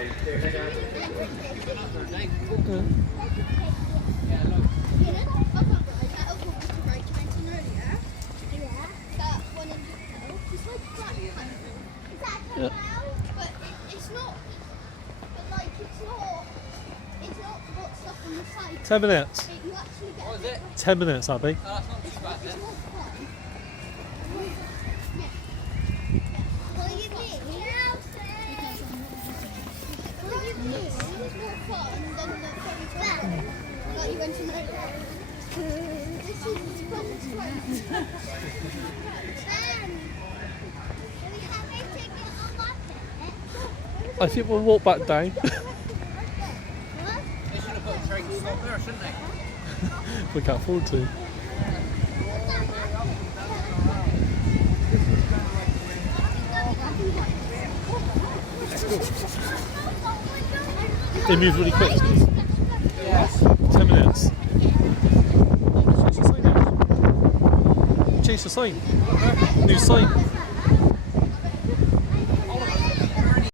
Yeah. But it's not. But like it's not got stuff on the side. 10 minutes. You actually get 10 minutes, Abby. it's more fun. What do you mean? What do you mean? It's more fun than the fairy tale that you went to know. This is fun as well. I think we'll walk back down. They should have put a train stop there, shouldn't they? We can't afford to. They move really quick. Yes. 10 minutes. Change the sign. New sign.